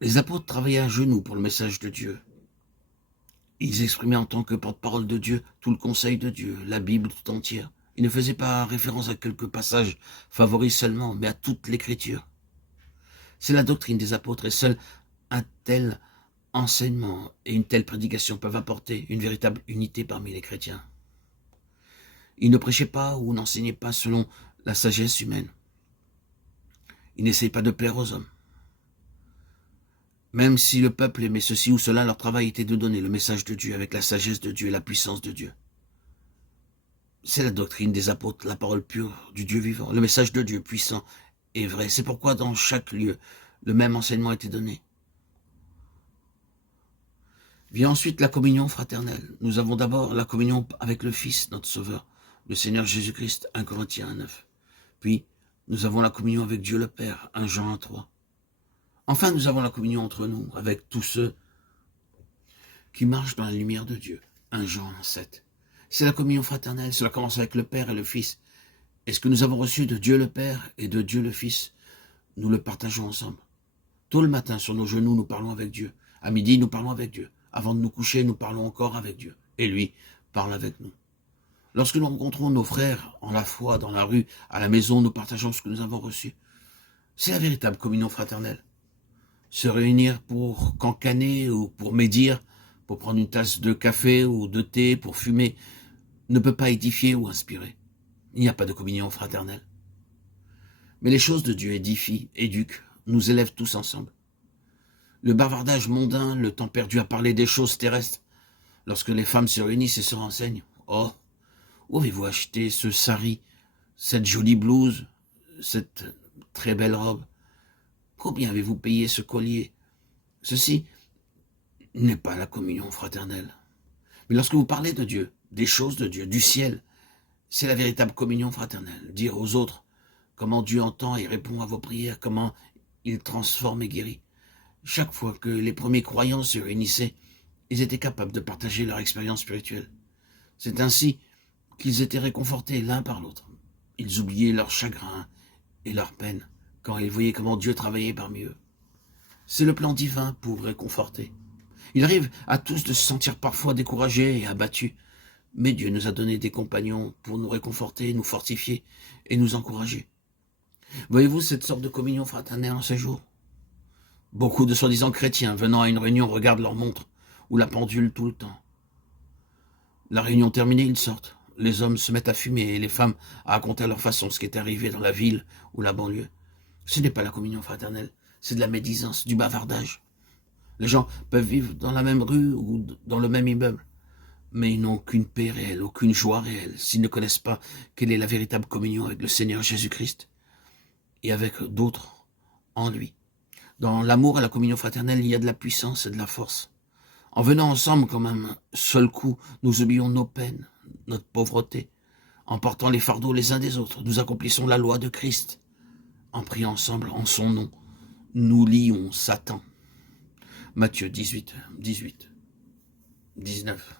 Les apôtres travaillaient à genoux pour le message de Dieu. Ils exprimaient en tant que porte-parole de Dieu tout le conseil de Dieu, la Bible tout entière. Ils ne faisaient pas référence à quelques passages favoris seulement, mais à toute l'Écriture. C'est la doctrine des apôtres et seul un tel enseignement et une telle prédication peuvent apporter une véritable unité parmi les chrétiens. Ils ne prêchaient pas ou n'enseignaient pas selon la sagesse humaine. Ils n'essayaient pas de plaire aux hommes. Même si le peuple aimait ceci ou cela, leur travail était de donner le message de Dieu avec la sagesse de Dieu et la puissance de Dieu. C'est la doctrine des apôtres, la parole pure du Dieu vivant, le message de Dieu puissant et vrai. C'est pourquoi dans chaque lieu, le même enseignement était donné. Vient ensuite la communion fraternelle. Nous avons d'abord la communion avec le Fils, notre Sauveur, le Seigneur Jésus-Christ, 1 Corinthiens 9. Puis, nous avons la communion avec Dieu le Père, 1 Jean 3. Enfin, nous avons la communion entre nous, avec tous ceux qui marchent dans la lumière de Dieu, 1 Jean 7. C'est la communion fraternelle, cela commence avec le Père et le Fils. Et ce que nous avons reçu de Dieu le Père et de Dieu le Fils, nous le partageons ensemble. Tôt le matin, sur nos genoux, nous parlons avec Dieu. À midi, nous parlons avec Dieu. Avant de nous coucher, nous parlons encore avec Dieu. Et lui parle avec nous. Lorsque nous rencontrons nos frères en la foi, dans la rue, à la maison, nous partageons ce que nous avons reçu. C'est la véritable communion fraternelle. Se réunir pour cancaner ou pour médire, pour prendre une tasse de café ou de thé, pour fumer, ne peut pas édifier ou inspirer. Il n'y a pas de communion fraternelle. Mais les choses de Dieu édifient, éduquent, nous élèvent tous ensemble. Le bavardage mondain, le temps perdu à parler des choses terrestres, lorsque les femmes se réunissent et se renseignent. Oh, où avez-vous acheté ce sari, cette jolie blouse, cette très belle robe? Combien avez-vous payé ce collier? Ceci n'est pas la communion fraternelle. Mais lorsque vous parlez de Dieu, des choses de Dieu, du ciel, c'est la véritable communion fraternelle. Dire aux autres comment Dieu entend et répond à vos prières, comment il transforme et guérit. Chaque fois que les premiers croyants se réunissaient, ils étaient capables de partager leur expérience spirituelle. C'est ainsi qu'ils étaient réconfortés l'un par l'autre. Ils oubliaient leur chagrin et leur peine quand ils voyaient comment Dieu travaillait parmi eux. C'est le plan divin pour réconforter. Il arrive à tous de se sentir parfois découragés et abattus, mais Dieu nous a donné des compagnons pour nous réconforter, nous fortifier et nous encourager. Voyez-vous cette sorte de communion fraternelle en ces jours? Beaucoup de soi-disant chrétiens venant à une réunion regardent leur montre ou la pendule tout le temps. La réunion terminée, ils sortent. Les hommes se mettent à fumer et les femmes à raconter à leur façon ce qui est arrivé dans la ville ou la banlieue. Ce n'est pas la communion fraternelle, c'est de la médisance, du bavardage. Les gens peuvent vivre dans la même rue ou dans le même immeuble, mais ils n'ont aucune paix réelle, aucune joie réelle, s'ils ne connaissent pas quelle est la véritable communion avec le Seigneur Jésus-Christ et avec d'autres en lui. Dans l'amour et la communion fraternelle, il y a de la puissance et de la force. En venant ensemble comme un seul coup, nous oublions nos peines, notre pauvreté. En portant les fardeaux les uns des autres, nous accomplissons la loi de Christ. En priant ensemble en son nom, nous lions Satan. Matthieu 18, 19.